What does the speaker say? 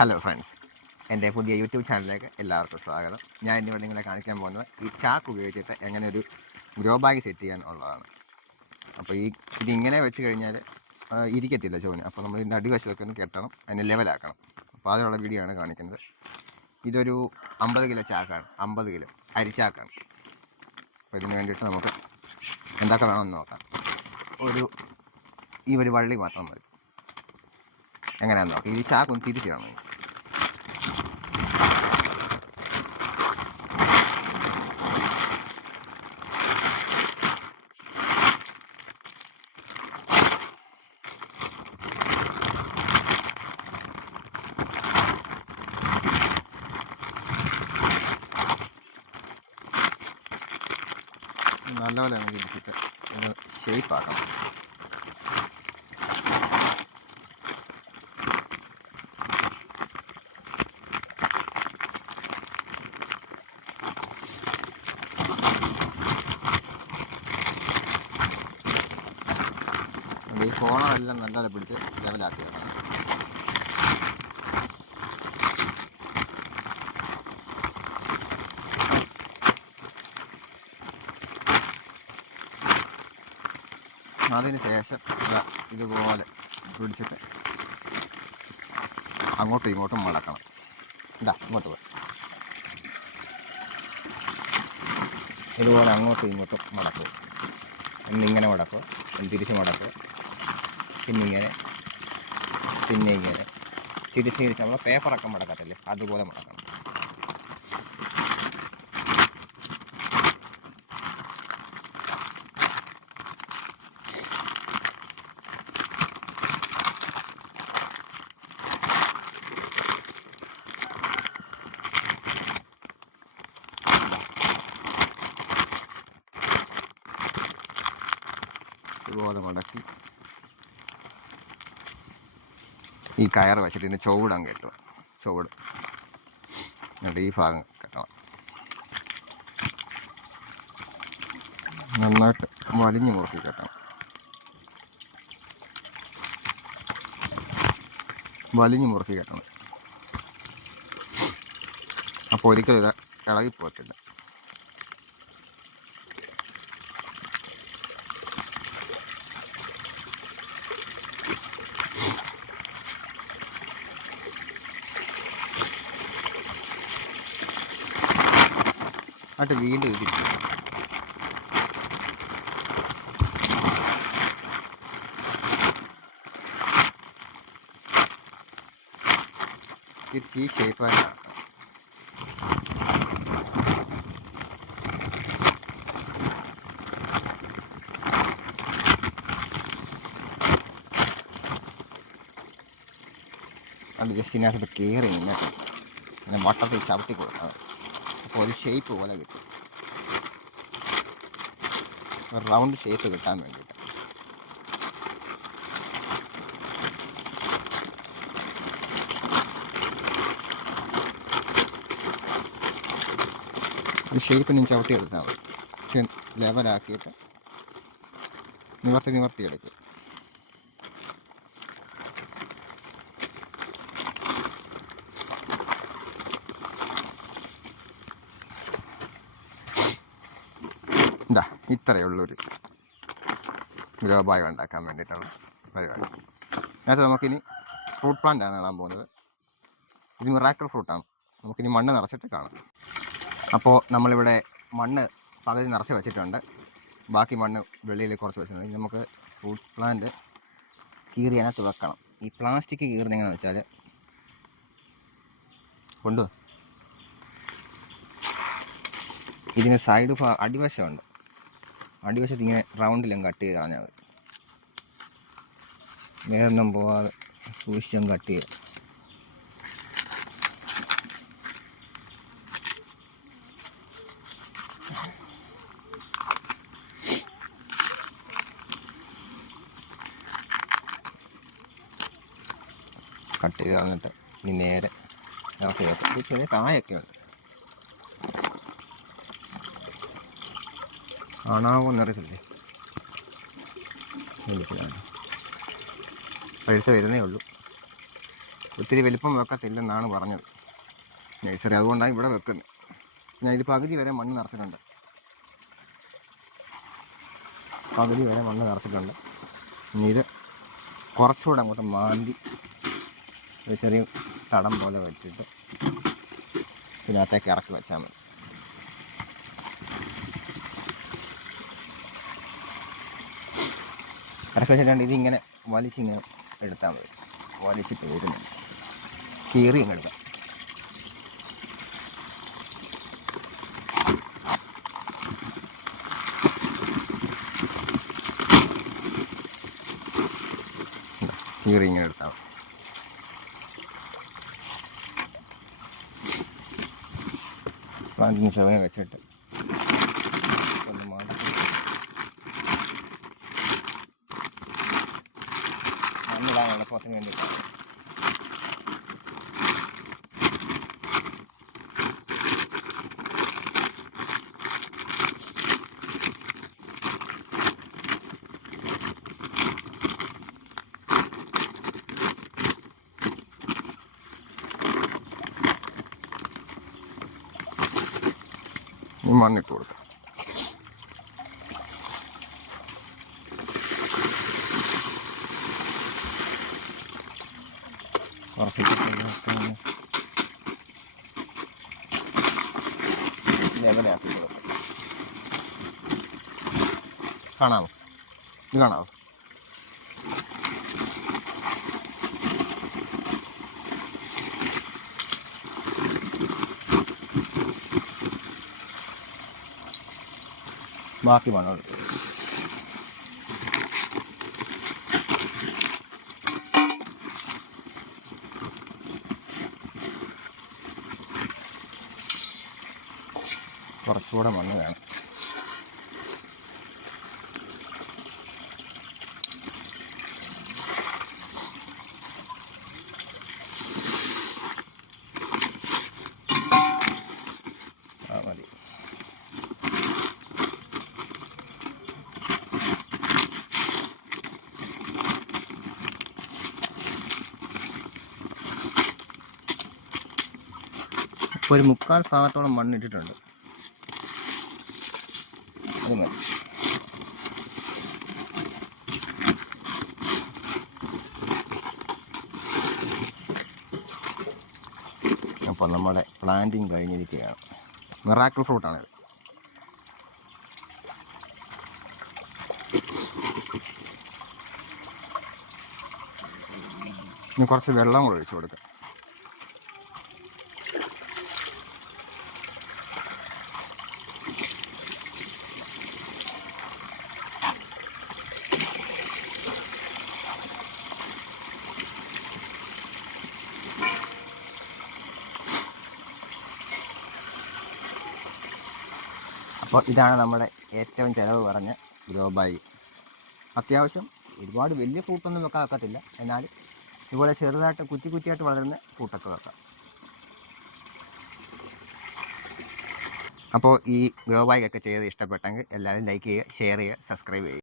Hello friends, എൻ്റെ പുതിയ YouTube ചാനലിലേക്ക് എല്ലാവർക്കും സ്വാഗതം. ഞാൻ ഇന്നിവിടെ നിങ്ങളെ കാണിക്കാൻ പോകുന്നത് ഈ ചാക്ക് ഉപയോഗിച്ചിട്ട് എങ്ങനെ ഒരു ഗ്രോ ബാഗ് സെറ്റ് ചെയ്യാൻ ഉള്ളതാണ്. അപ്പോൾ ഇതിങ്ങനെ വെച്ച് കഴിഞ്ഞാൽ ഇരിക്കത്തില്ല ചോന്. അപ്പോൾ നമ്മൾ ഇതിൻ്റെ അടിവശമൊക്കെ ഒന്ന് കെട്ടണം, അതിനെ ലെവലാക്കണം. അപ്പോൾ അതിനുള്ള വീഡിയോ ആണ് കാണിക്കുന്നത്. ഇതൊരു 50 കിലോ ചാക്കാണ്, 50 കിലോ അരിച്ചാക്കാണ്. അപ്പോൾ ഇതിന് വേണ്ടിയിട്ട് നമുക്ക് എന്തൊക്കെ വേണമെന്ന് നോക്കാം. ഈ ഒരു വള്ളി മാത്രം മതി. എങ്ങനെയാണെന്ന് നോക്കാം. ഈ ചാക്കൊന്ന് തിരിച്ചിടണം. നല്ലപോലെ നമുക്ക് ഇടിച്ചിട്ട് ഒന്ന് ഷേപ്പ് ആക്കണം. ഈ കോളമെല്ലാം നല്ലപോലെ പിടിച്ച് ലെവലാക്കി വെക്കണം. അതിന് ശേഷം ഇതുപോലെ പിടിച്ചിട്ട് അങ്ങോട്ടും ഇങ്ങോട്ടും മടക്കണം. ഇങ്ങോട്ട് പോയി ഇതുപോലെ അങ്ങോട്ടും ഇങ്ങോട്ടും മടക്കുക. എന്നിങ്ങനെ മടക്കുക, തിരിച്ച് മടക്കുക, പിന്നെ ഇങ്ങനെ തിരിച്ച് നമ്മൾ പേപ്പറൊക്കെ മടക്കത്തില്ലേ, അതുപോലെ മടക്കണം. ഇതുപോലെ മടക്കി ഈ കയർ വെച്ചിട്ട് ഇതിന് ചുവടാൻ കെട്ടുക. ചുവട് എന്നിട്ട് ഈ ഭാഗം കെട്ടണം. നന്നായിട്ട് വലിഞ്ഞ് മുറുക്കി കെട്ടണം. അപ്പോൾ ഒരിക്കലും ഇത് ഇളകിപ്പോകത്തില്ല. എന്നിട്ട് വീണ്ടും ഇതിരിക്കും. തിരിച്ച് ഈ ഷേപ്പായിട്ട് ആക്കണം. അത് ജസ്റ്റ് ഇതിനകത്ത് കയറി നിന്നിട്ട് പിന്നെ വട്ടത്തിൽ ചവിട്ടി കൊടുക്കണം. അപ്പോൾ ഒരു ഷേപ്പ് പോലെ കിട്ടും, ഒരു റൗണ്ട് ഷേപ്പ് കിട്ടാൻ വേണ്ടിയിട്ട്. ഒരു ഷേപ്പിനും ചവിട്ടി എടുത്താൽ മതി. ലെവലാക്കിയിട്ട് നിവർത്തി എടുക്കുക. ഇത്രയേ ഉള്ളൊരു ഗ്രോ ബാഗ് ഉണ്ടാക്കാൻ വേണ്ടിയിട്ടുള്ള പരിപാടി. അതിനകത്ത് നമുക്കിനി ഫ്രൂട്ട് പ്ലാന്റാണ് നടാൻ പോകുന്നത്. ഇത് മിറാക്കിൾ ഫ്രൂട്ടാണ്. നമുക്കിനി മണ്ണ് നിറച്ചിട്ട് കാണാം. അപ്പോൾ നമ്മളിവിടെ മണ്ണ് പകുതി നിറച്ച് വെച്ചിട്ടുണ്ട്, ബാക്കി മണ്ണ് വെളിയിൽ കുറച്ച് വെച്ചിട്ടുണ്ട്. നമുക്ക് ഫ്രൂട്ട് പ്ലാന്റ് കീറി അതിനകത്ത് വെക്കണം. ഈ പ്ലാസ്റ്റിക് കീറുന്ന എങ്ങനെയാണെന്ന് വെച്ചാൽ കൊണ്ടുപോകും. ഇതിന് സൈഡ് അടിവശമുണ്ട്. അടിവശത്ത് ഇങ്ങനെ റൗണ്ടിലും കട്ട് ചെയ്ത് കളഞ്ഞാൽ മതി. വേറൊന്നും പോവാതെ സൂക്ഷിച്ചും കട്ട് ചെയ്യുക. കട്ട് ചെയ്ത് കളഞ്ഞിട്ട് ഇനി നേരെ ചെറിയ കായൊക്കെ ഉണ്ട്. കാണാവുന്നറിയത്തില്ലേ, പഴുത്ത് വരുന്നേ ഉള്ളൂ. ഒത്തിരി വലിപ്പം വെക്കത്തില്ലെന്നാണ് പറഞ്ഞത് നഴ്സറി. അതുകൊണ്ടാണ് ഇവിടെ വെക്കുന്നത്. ഞാൻ ഇത് പകുതി വരെ മണ്ണ് നിറച്ചിട്ടുണ്ട്. ഇനി ഇത് കുറച്ചുകൂടെ അങ്ങോട്ട് മാന്തി ഒരു ചെറിയ തടം പോലെ വെച്ചിട്ട് ഇതിനകത്തേക്ക് ഇറക്കി വെച്ചാൽ മതി. ഇറക്കി വെച്ചിട്ടുണ്ട്. ഇതിങ്ങനെ വലിച്ചിങ്ങനെ എടുത്താൽ മതി. വലിച്ചിട്ട് വരുന്നുണ്ട്, കീറി ഇങ്ങ് എടുക്കാം. കീറി ഇങ്ങനെ എടുത്താൽ മതി. പ്ലാന്റിന് ചുവന വെച്ചിട്ട് ഒന്ന് മാറ്റി മണ്ണിടാൻ എളുപ്പത്തിന് വേണ്ടിയിട്ടാണ്. മണ്ണിട്ട് കൊടുക്കാം. ലെവലാക്കി കൊടുക്കാം. കാണാമോ? ഇത് കാണാമോ? ബാക്കി മണ്ണ് കുറച്ചുകൂടെ മണ്ണ് വേണം. മതി. ഒരു 3/4 ഭാഗത്തോളം മണ്ണിട്ടിട്ടുണ്ട്. അത് മതി. അപ്പോൾ നമ്മുടെ പ്ലാന്റിങ് കഴിഞ്ഞിരിക്കുകയാണ്. മിറാക്കിൾ ഫ്രൂട്ടാണിത്. ഇനി കുറച്ച് വെള്ളം കൂടെ ഒഴിച്ചു കൊടുക്കാം. അപ്പോൾ ഇതാണ് നമ്മുടെ ഏറ്റവും ചിലവ് കുറഞ്ഞ ഗ്രോ ബാഗ്. അത്യാവശ്യം ഒരുപാട് വലിയ ഫ്രൂട്ടൊന്നും വെക്കാൻ ഒക്കത്തില്ല, എന്നാലും ഇതുപോലെ ചെറുതായിട്ട് കുറ്റിയായിട്ട് വളരുന്ന ഫ്രൂട്ടൊക്കെ വെക്കാം. അപ്പോൾ ഈ ഗ്രോ ബാഗൊക്കെ ചെയ്ത് ഇഷ്ടപ്പെട്ടെങ്കിൽ എല്ലാവരും ലൈക്ക് ചെയ്യുക, ഷെയർ ചെയ്യുക, സബ്സ്ക്രൈബ് ചെയ്യുക.